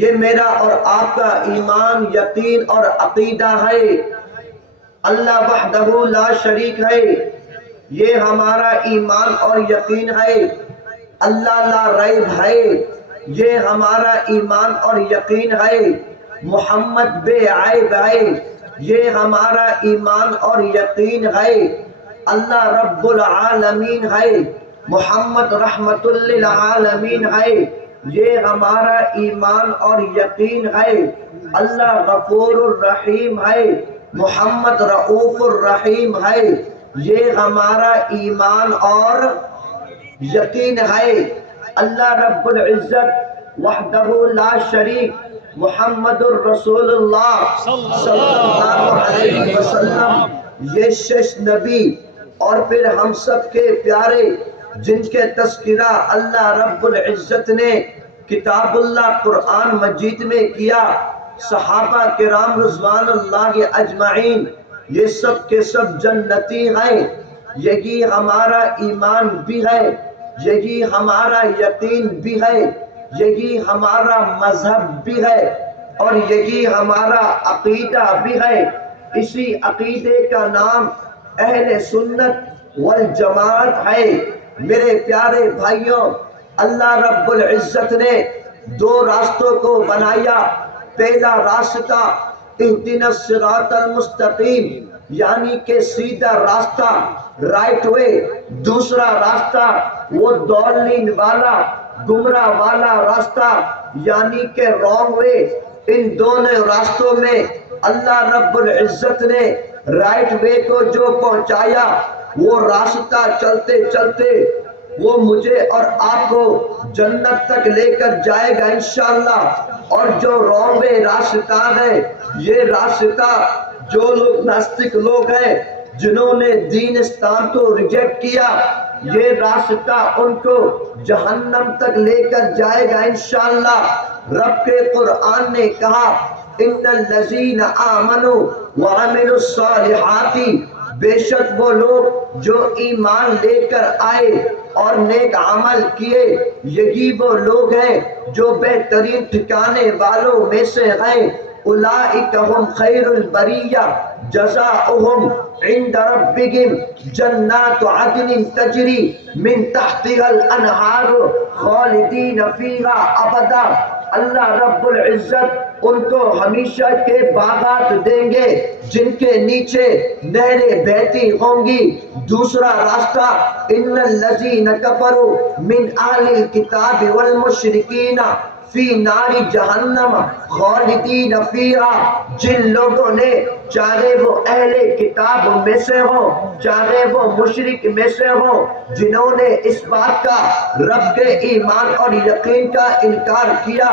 یہ میرا اور آپ کا ایمان، یقین اور عقیدہ ہے۔ اللہ وحدہ لا شریک ہے، یہ ہمارا ایمان اور یقین ہے۔ اللہ لا ریب ہے، یہ ہمارا ایمان اور یقین ہے۔ محمد بے عیب ہے، یہ ہمارا ایمان اور یقین ہے۔ اللہ رب العالمین ہے، محمد رحمت للعالمین ہے، یہ ہمارا ایمان اور یقین ہے۔ اللہ غفور الرحیم ہے، محمد رؤوف الرحیم ہے، یہ ہمارا ایمان اور یقین ہے۔ اللہ رب العزت وحدہ لا شریک، محمد الرسول اللہ صلی اللہ علیہ وسلم، یہ شش نبی اور پھر ہم سب کے پیارے جن کے تذکرہ اللہ رب العزت نے کتاب اللہ قرآن مجید میں کیا، صحابہ کرام رضوان اللہ اجمعین، یہ سب کے سب جنتی ہیں۔ یہی ہمارا ایمان بھی ہے، یہی ہمارا یقین بھی ہے، یہی ہمارا مذہب بھی ہے، اور یہی ہمارا عقیدہ بھی ہے۔ اسی عقیدے کا نام اہل سنت والجماعت ہے۔ میرے پیارے بھائیوں، اللہ رب العزت نے دو راستوں کو بنایا۔ پہلا راستہ اہدنا الصراط المستقیم، یعنی کہ سیدھا راستہ، رائٹ وے۔ دوسرا راستہ وہ ضالین والا، گمراہ والا راستہ، یعنی کہ رانگ وے۔ ان دونوں راستوں میں اللہ رب العزت نے رائٹ وے کو جو پہنچایا، وہ راستہ چلتے چلتے وہ مجھے اور آپ کو جنت تک لے کر جائے گا انشاءاللہ۔ اور جو رانگ وے راستہ ہے، یہ راستہ جو لوگ ناستک لوگ ہیں، جنہوں نے دین اسلام کو ریجیکٹ کیا، یہ راستہ ان کو جہنم تک لے کر جائے گا انشاءاللہ۔ رب کے قرآن نے کہا ان الذین آمنوا وعملوا الصالحات، بے شک وہ لوگ جو ایمان لے کر آئے اور نیک عمل کیے، یہی وہ لوگ ہیں جو بہترین ٹھکانے والوں میں سے ہیں۔ اولئک ہم خیر البریہ جزاؤہم عند ربہم جنات عدن تجری من تحتها الانہار خالدین فیہا ابدا۔ اللہ رب العزت ان کو ہمیشہ کے باغات دیں گے جن کے نیچے نہریں بہتی ہوں گی۔ دوسرا راستہ ان الذین کفروا من اہل الکتاب والمشرکین فی نار جہنم خالدین فیہا، جن لوگوں نے چاہے وہ اہل کتاب میں سے ہوں چاہے وہ مشرک میں سے ہوں، جنہوں نے اس بات کا رب کے ایمان اور یقین کا انکار کیا،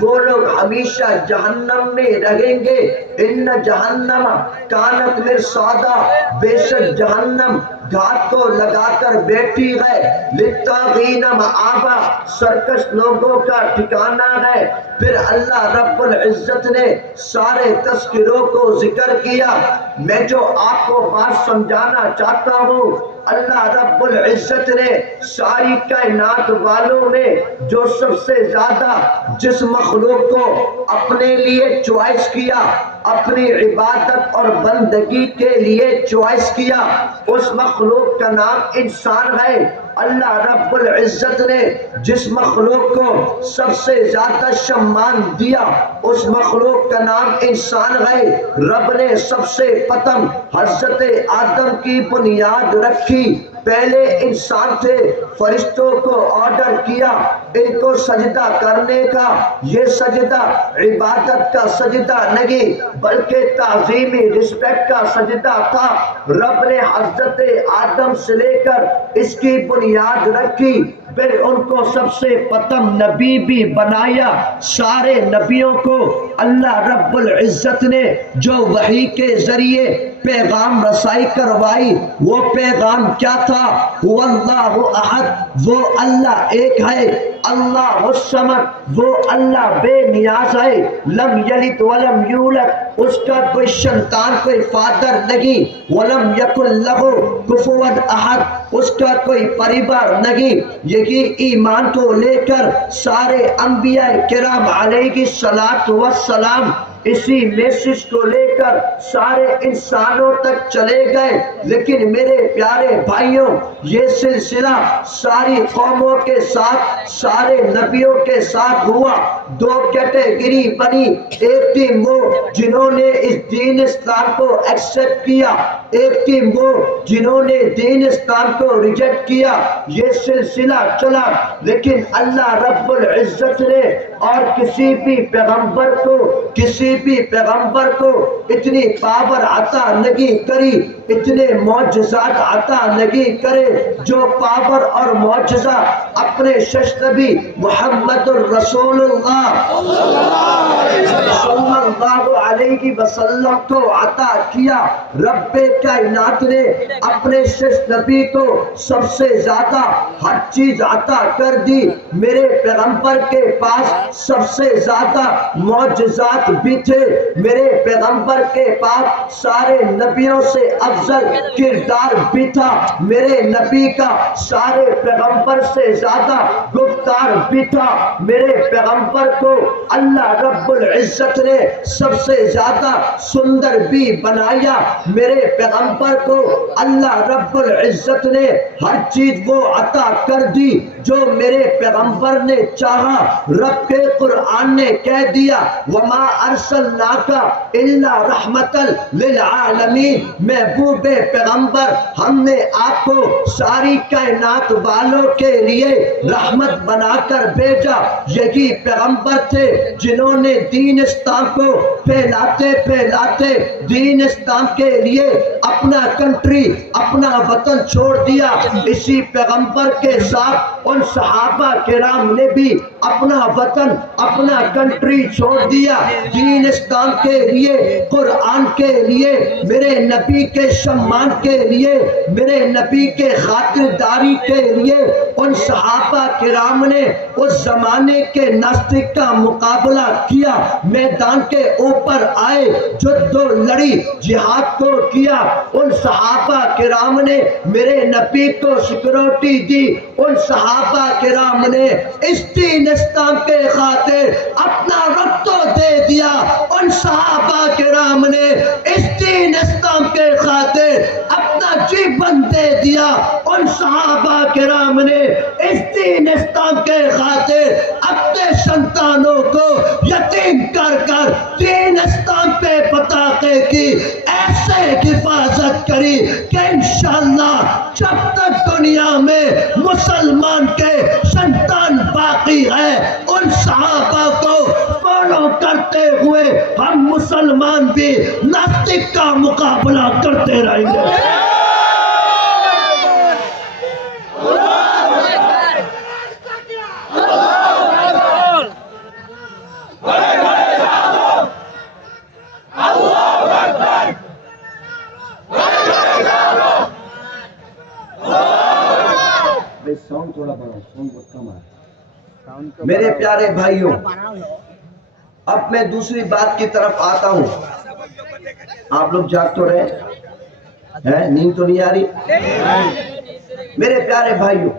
وہ لوگ ہمیشہ جہنم میں رہیں گے۔ ان جہنم کانت مرصادا، بے شک جہنم گھات کو لگا کر بیٹھی ہے، للطاغین مآبا، سرکش لوگوں کا ٹھکانہ ہے۔ پھر اللہ رب العزت نے سارے تذکروں کو ذکر کیا۔ میں جو آپ کو بات سمجھانا چاہتا ہوں، اللہ رب العزت نے ساری کائنات والوں میں جو سب سے زیادہ جس مخلوق کو اپنے لیے چوائس کیا، اپنی عبادت اور بندگی کے لیے چوائس کیا، اس مخلوق کا نام انسان ہے۔ اللہ رب العزت نے جس مخلوق کو سب سے زیادہ شمان دیا، اس مخلوق کا نام انسان ہے۔ رب نے سب سے پتم حضرت آدم کی بنیاد رکھی، پہلے انسان تھے، فرشتوں کو آرڈر کیا ان کو سجدہ کرنے کا۔ یہ سجدہ عبادت کا سجدہ نہیں بلکہ تعظیمی رسپیکٹ کا سجدہ تھا۔ رب نے حضرت آدم سے لے کر اس کی بنیاد رکھی، پھر ان کو سب سے پتم نبی بھی بنایا۔ سارے نبیوں کو اللہ رب العزت نے جو وحی کے ذریعے پیغام رسائی کروائی، وہ پیغام کیا تھا؟ هو اللہ احد، وہ اللہ ایک ہے۔ اللہ الصمد، وہ اللہ بے نیاز ہے۔ لم یلد ولم یولد، اس کا کوئی سنتان کوئی فادر نہیں۔ ولم یکن لہ کفوا احد، اس کا کوئی پریوار نہیں۔ یہ یہی ایمان کو لے کر سارے انبیاء کرام علیہ الصلوۃ والسلام اسی میسج کو لے کر سارے انسانوں تک چلے گئے. لیکن میرے پیارے بھائیوں یہ سلسلہ ساری قوموں کے ساتھ سارے نبیوں کے ساتھ ہوا. دو کیٹیگری بنی. ایک ٹیم وہ جنہوں نے اس دین اسلام کو ایکسپٹ کیا, ایک ٹیم وہ جنہوں نے دین اسلام کو ریجیکٹ کیا. یہ سلسلہ چلا. لیکن اللہ رب العزت نے اور کسی بھی پیغمبر کو اتنی پاور عطا نہیں کری, اتنے معجزات عطا نہیں کرے جو پاور اور معجزہ اپنے نبی محمد الرسول اللہ صلی اللہ علیہ وسلم کو عطا کیا. رب کائنات نے اپنے نبی کو سب سے زیادہ ہر چیز عطا کر دی. میرے پیغمبر کے پاس سب سے زیادہ معجزات بھی تھے. میرے پیغمبر کے پاس سارے نبیوں سے افضل کردار بھی تھا. میرے نبی کا سارے پیغمبر سے زیادہ گفتار بھی تھا. میرے پیغمبر کو اللہ رب العزت نے سب سے زیادہ سندر بھی بنایا. میرے پیغمبر کو اللہ رب العزت نے ہر چیز وہ عطا کر دی جو میرے پیغمبر نے چاہا. رب کے قرآن نے کہہ دیا وما ارسلناک الا رحمتا للعالمین. محبوب پیغمبر ہم نے آپ کو ساری کائنات والوں کے لیے رحمت بنا کر بھیجا. یہی پیغمبر تھے جنہوں نے دین اسلام کو پھیلاتے دین اسلام کے لیے اپنا کنٹری اپنا وطن چھوڑ دیا. اسی پیغمبر کے ساتھ ان صحابہ کرام نے بھی اپنا وطن اپنا کنٹری چھوڑ دیا دین اسلام کے لیے, قرآن کے لیے, میرے نبی کے شمان کے لیے, میرے نبی کے خاطرداری کے لیے. ان صحابہ کرام نے اس زمانے کے ناستک کا مقابلہ کیا, میدان کے اوپر آئے, جد و لڑی, جہاد کو کیا. ان صحابہ کرام نے میرے نبی کو سیکورٹی دی. ان صحابہ کرام نے اس دین اسلام کے خاطر اپنا وقت دے دیا. ان صحابہ کرام نے اس دین اسلام کے خاطر اپنا جیون دے دیا. ان صحابہ کرام نے اس دین اسلام کے خاطر اپنے سنتانوں کو یتیم کر کر دین اسلام پہ پتاخے کی ایسے حفاظت کری کہ انشاءاللہ جب تک دنیا میں مسلمان کے سنتان باقی ہے ان صحابہ کو فالو کرتے ہوئے ہم مسلمان بھی ناستک کا مقابلہ کرتے رہیں گے. میرے پیارے بھائیوں اب میں دوسری بات کی طرف آتا ہوں. آپ لوگ جاگ تو رہے ہیں, نیند تو نہیں آ رہی؟ میرے پیارے بھائیوں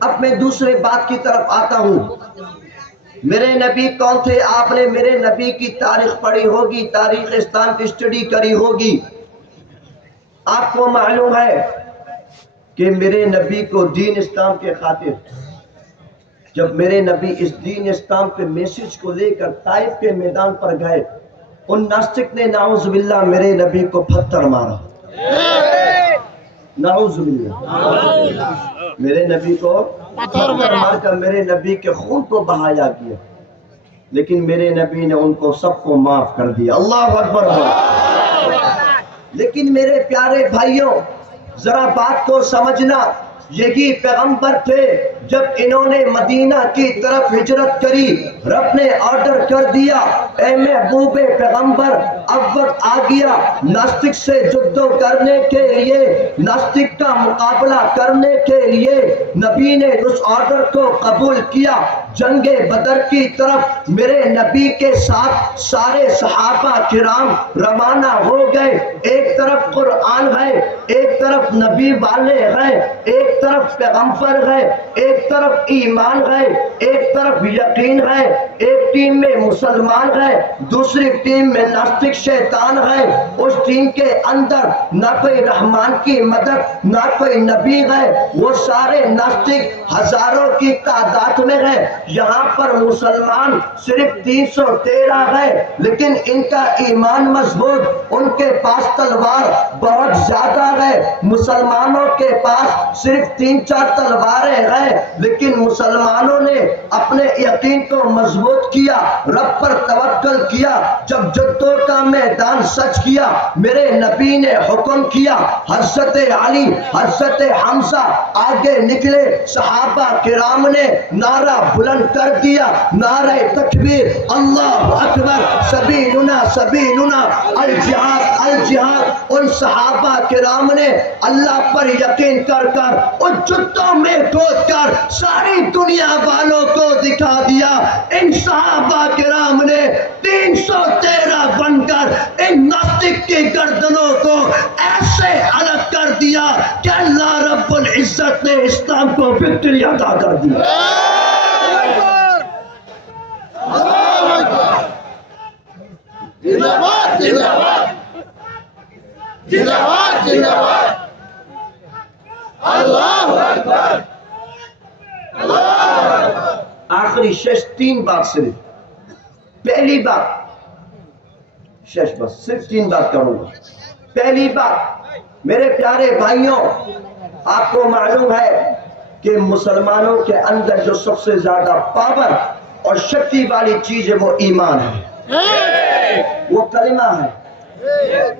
اب میں دوسرے بات کی طرف آتا ہوں. میرے نبی کون تھے؟ آپ نے میرے نبی کی تاریخ پڑھی ہوگی, تاریخ اسلام کی اسٹڈی کری ہوگی. آپ کو معلوم ہے کہ میرے نبی کو دین اسلام کے خاطر جب میرے نبی اس دین اسلام کے میسج کو لے کر طائف کے میدان پر گئے, ان ناستک نے نعوذ باللہ میرے نبی کو پتھر مارا. نعوذ باللہ میرے نبی کو پتھر مار کر میرے نبی کے خون کو بہایا کیا. لیکن میرے نبی نے ان کو سب کو معاف کر دیا. اللہ اکبر. لیکن میرے پیارے بھائیوں ذرا بات کو سمجھنا, یہی پیغمبر تھے جب انہوں نے مدینہ کی طرف ہجرت کری، رب نے آرڈر کر دیا، اے محبوب پیغمبر اب وقت آ گیا ناستک سے جدو کرنے کے لیے، ناستک کا مقابلہ کرنے کے لیے۔ نبی نے اس آرڈر کو قبول کیا، جنگ بدر کی طرف میرے نبی کے ساتھ سارے صحابہ کرام روانہ ہو گئے۔ ایک طرف قرآن ہے، ایک طرف نبی والے ہیں، ایک طرف پیغمبر ہے، ایک طرف ایمان ہے، ایک طرف یقین ہے۔ ایک ٹیم میں مسلمان ہے، دوسری ٹیم میں ناستک شیطان ہے۔ اس ٹیم کے اندر نہ کوئی رحمان کی مدد، نہ کوئی نبی ہے، وہ سارے ناستک ہزاروں کی تعداد میں ہے۔ یہاں پر مسلمان صرف 313 ہے، لیکن ان کا ایمان مضبوط، ان کے پاس تلوار بہت زیادہ ہے۔ مسلمانوں کے پاس صرف 3-4 تلواریں ہیں، لیکن مسلمانوں نے اپنے یقین کو مضبوط کیا، رب پر توکل کیا۔ جب جدوں کا میدان سج کیا، میرے نبی نے حکم کیا، حضرت علی، حضرت حمزہ آگے نکلے، صحابہ کرام نے نعرہ بلند کر دیا، نعرہ تکبیر، اللہ اکبر، سبیلنا سبیلنا، الجہاد الجہاد۔ ان صحابہ کرام نے اللہ پر یقین کر کر ان جدوں میں کود کر ساری دنیا والوں کو دکھا دیا۔ ان صحابہ کرام نے 313 بن کر ان ناستک کی گردنوں کو ایسے الگ کر دیا کہ اللہ رب العزت نے اسلام کو وکٹری عطا کر دی۔ آخری شش 3 بات صرف، پہلی بات شش بس صرف 3 بات کروں گا۔ پہلی بات میرے پیارے بھائیوں، آپ کو معلوم ہے کہ مسلمانوں کے اندر جو سب سے زیادہ پاور اور شکتی والی چیز ہے وہ ایمان ہے، وہ کلمہ ہے۔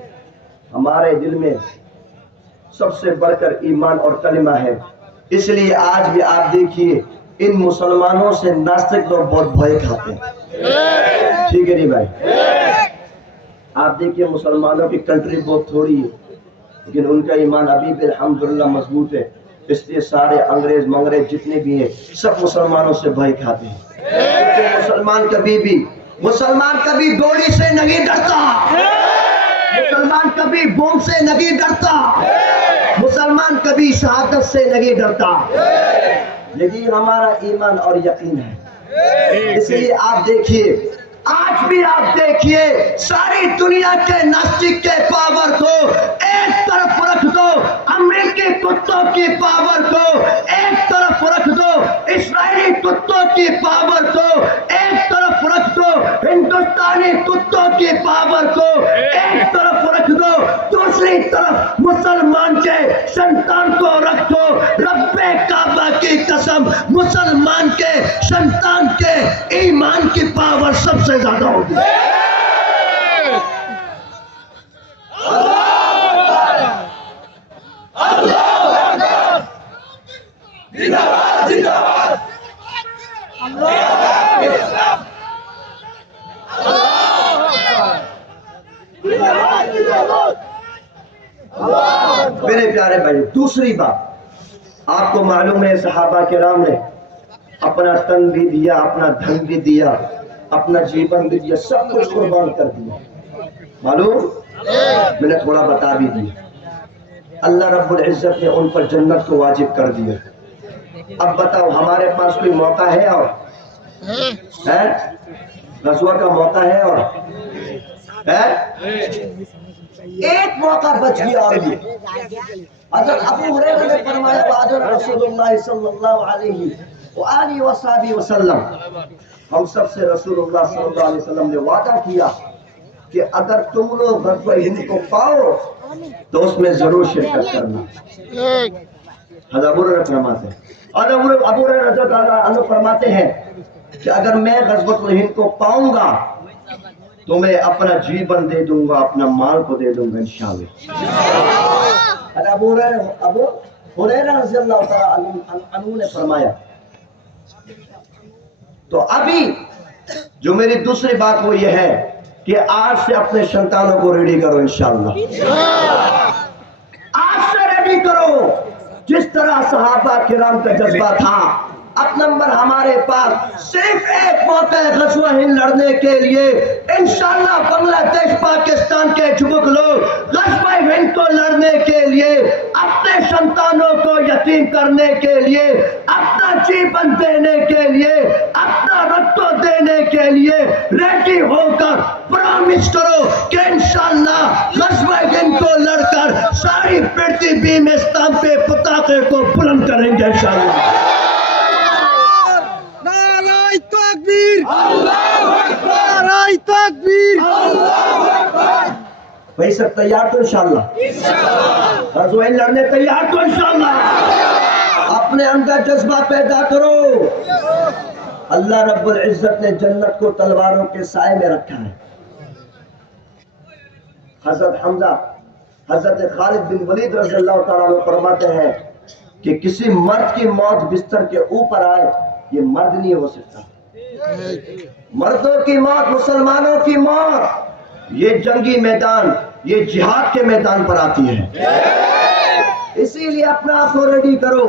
ہمارے دل میں سب سے بڑھ کر ایمان اور کلمہ ہے۔ اس لیے آج بھی آپ دیکھیے ان مسلمانوں سے ناستک لوگ بہت بھائے کھاتے ہیں، ٹھیک ہے نہیں بھائی؟ آپ دیکھیے مسلمانوں کی کنٹری بہت تھوڑی ہے، لیکن ان کا ایمان ابھی بھی الحمدللہ مضبوط ہے۔ اس لیے سارے انگریز منگریز جتنے بھی ہیں سب مسلمانوں سے بھائی کھاتے ہیں۔ مسلمان کبھی گولی سے نہیں ڈرتا، مسلمان کبھی بم سے نہیں ڈرتا، مسلمان کبھی شہادت سے نہیں ڈرتا۔ یہی ہمارا ایمان اور یقین ہے۔ اس لیے آپ دیکھیے، آج بھی آپ دیکھیے، ساری دنیا کے ناستک کے پاور کو ایک طرف رکھ دو، امریکی کتوں کی پاور کو ایک طرف رکھ دو، اسرائیلی کتوں کی پاور کو ایک طرف رکھ دو، ہندوستانی کتوں کی پاور کو ایک طرف رکھ دو، دوسری طرف مسلمان کے شیطان کو رکھ دو۔ رب کعبہ کی قسم، مسلمان کے شیطان کے ایمان کی پاور سب سے زیادہ ہوگی۔ میرے پیارے بھائی، دوسری بات آپ کو معلوم ہے صحابہ کرام نے اپنا تن بھی دیا، اپنا دھن بھی دیا، اپنا جیون بھی دیا، سب کچھ قربان کر دیا۔ معلوم میں نے تھوڑا بتا بھی دیا۔ اللہ رب العزت نے ان پر جنت کو واجب کر دیا۔ اب بتاؤ ہمارے پاس کوئی موقع ہے اور ہے غزوہ کا موقع ہے اور ہے ایک موقع بچ گیا اور یہ حضرت ابو ہریرہ نے فرمایا وعد رسول اللہ صلی اللہ علیہ وآلہ وصحبہ وسلم، ہم سب سے رسول اللہ صلی اللہ علیہ وسلم نے وعدہ کیا کہ اگر تم لوگ غزوہ ہند کو پاؤ تو اس میں ضرور شرکت کرنا۔ حضرت ابو ہریرہ فرماتے ہیں، حضرت ابو ہریرہ رضی اللہ عنہ فرماتے ہیں کہ اگر میں غزوہ ہند کو پاؤں گا تو میں اپنا جیون دے دوں گا، اپنا مال کو دے دوں گا انشاءاللہ۔ ابو ہریرہ رضی اللہ عنہ نے فرمایا تو ابھی جو میری دوسری بات وہ یہ ہے کہ آج سے اپنے سنتانوں کو ریڈی کرو انشاءاللہ، آج سے ریڈی کرو جس طرح صحابہ کرام کا جذبہ تھا۔ اب نمبر ہمارے پاس صرف ایک موقع ہے غزوہ ہند لڑنے کے لیے، انشاءاللہ بنگلہ دیش پاکستان کے جبک لوگ غزوہ ہند کو لڑنے کے لیے، اپنے سنتانوں کو یتیم کرنے کے لیے، اپنا جیون دینے کے لیے، اپنا رکت دینے کے لیے ریڈی ہو کر پرامیس کرو کہ انشاءاللہ غزوہ ہند کو لڑ کر ساری پرتھوی میں اسلام پہ پتاخے کو بلند کریں گے انشاءاللہ۔ بھائی سب تیار تو انشاءاللہ، غزوہ ہند لڑنے تیار تو انشاءاللہ، اپنے اندر جذبہ پیدا کرو۔ اللہ رب العزت نے جنت کو تلواروں کے سائے میں رکھا ہے۔ حضرت حمزہ، حضرت خالد بن ولید رضی اللہ تعالیٰ عنہ فرماتے ہیں کہ کسی مرد کی موت بستر کے اوپر آئے یہ مرد نہیں ہو سکتا۔ مردوں کی موت، مسلمانوں کی موت یہ جنگی میدان، یہ جہاد کے میدان پر آتی ہے۔ اسی لیے اپنا آپ کو ریڈی کرو۔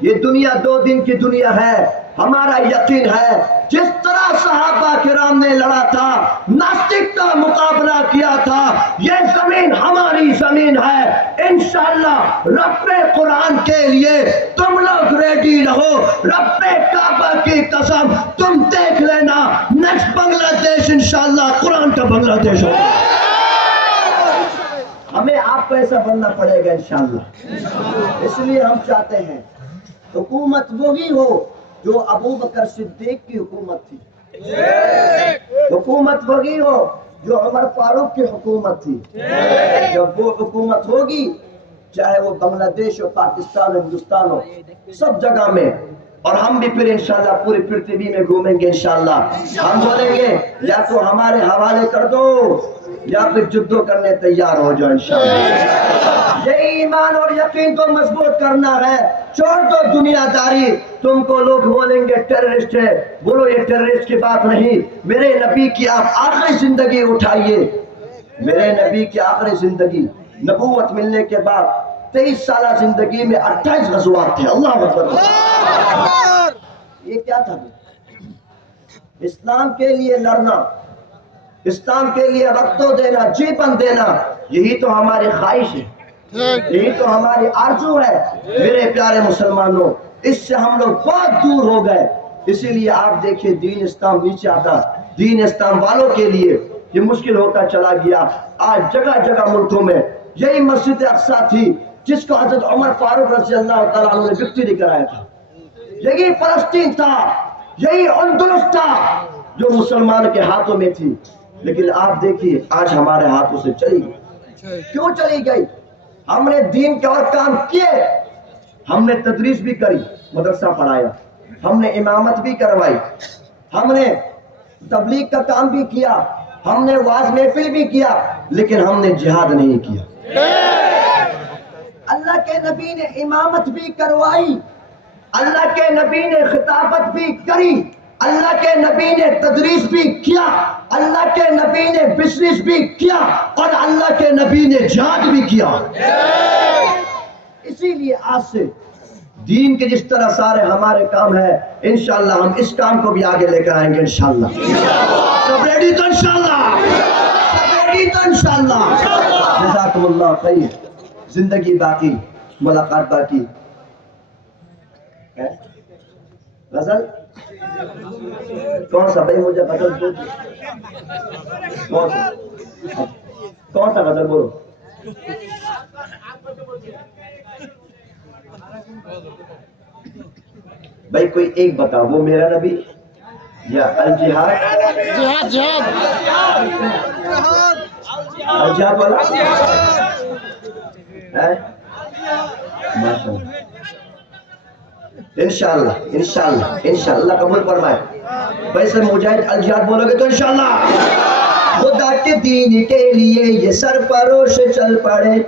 یہ دنیا 2 دن کی دنیا ہے، ہمارا یقین ہے جس طرح صحابہ کرام نے لڑا تھا، ناستک کا مقابلہ کیا تھا، یہ زمین ہماری زمین ہے۔ انشاءاللہ رب قرآن کے لیے تم لوگ ریڈی رہو۔ رب کعبہ کی قسم تم دیکھ لینا نیکسٹ بنگلہ دیش انشاءاللہ قرآن کا بنگلہ دیش ہوگا۔ ہمیں آپ کو ایسا بننا پڑے گا انشاءاللہ۔ اس لیے ہم چاہتے ہیں حکومت وہی ہو جو ابو بکر صدیق کی حکومت تھی، حکومت وہی ہو جو عمر فاروق کی حکومت تھی۔ جب وہ حکومت ہوگی چاہے وہ بنگلہ دیش ہو، پاکستان ہو، ہندوستان ہو، سب جگہ میں، اور ہم بھی پھر انشاءاللہ پوری پرتھوی میں گھومیں گے انشاءاللہ۔ ہم بولیں گے یا تو ہمارے حوالے کر دو یا پھر جدو کرنے تیار ہو جاؤ انشاءاللہ۔ یہ ایمان اور یقین کو مضبوط کرنا ہے۔ چھوڑ دو دنیا داری۔ تم کو لوگ بولیں گے ٹیررسٹ ہے، بولو یہ ٹیررسٹ کی بات نہیں۔ میرے نبی کی آپ آخری زندگی اٹھائیے، میرے نبی کی آخری زندگی نبوت ملنے کے بعد 23 سالہ زندگی میں 28 غزوات تھے۔ اللہ اکبر۔ یہ کیا تھا؟ اسلام کے لیے لڑنا، اسلام کے لیے وقت دینا، جیون دینا، یہی تو ہماری خواہش ہے، یہی تو ہماری آرزو ہے۔ میرے پیارے مسلمانوں، اس سے ہم لوگ بہت دور ہو گئے۔ اسی لیے آپ دیکھیں دین اسلام نیچے آتا، دین اسلام والوں کے لیے یہ مشکل ہوتا چلا گیا۔ آج جگہ جگہ ملکوں میں یہی مسجد اقصی تھی جس کو حضرت عمر فاروق رضی اللہ تعالیٰ عنہ نے وکٹری کرایا تھا، یہی فلسطین تھا، یہی اندلس تھا جو مسلمان کے ہاتھوں میں تھی، لیکن آپ دیکھیے آج ہمارے ہاتھوں سے چلی گئی۔ کیوں چلی گئی؟ ہم نے دین کے اور کام کیے، ہم نے تدریس بھی کری، مدرسہ پڑھایا، ہم نے امامت بھی کروائی، ہم نے تبلیغ کا کام بھی کیا، ہم نے واعظ محفل بھی کیا، لیکن ہم نے جہاد نہیں کیا۔ اللہ کے نبی نے امامت بھی کروائی، اللہ کے نبی نے خطابت بھی کری، اللہ کے نبی نے تدریس بھی کیا، اللہ کے نبی نے بزنس بھی کیا، اور اللہ کے نبی نے جہاد بھی کیا۔ اسی لیے آج سے دین کے جس طرح سارے ہمارے کام ہیں، انشاءاللہ ہم اس کام کو بھی آگے لے کر آئیں گے انشاءاللہ۔ سب ریڈی تو انشاءاللہ، سب ریڈی تو انشاءاللہ۔ جزاکم اللہ خیر۔ زندگی باقی، ملاقات باقی۔ غزل کون سا بھائی؟ مجھے غزل دو، کون سا غزل بولو؟ بھائی کوئی ایک بتا، وہ میرا نبی یا الجہاد؟ جہاد، جہاد، الجہاد والا ہے؟ انشاءاللہ انشاءاللہ انشاءاللہ قبول فرمائے۔ بھائی سر مجاہد الجہاد بولو گے تو انشاءاللہ۔ خدا کے دین کے لیے یہ سرفروش چل پڑے۔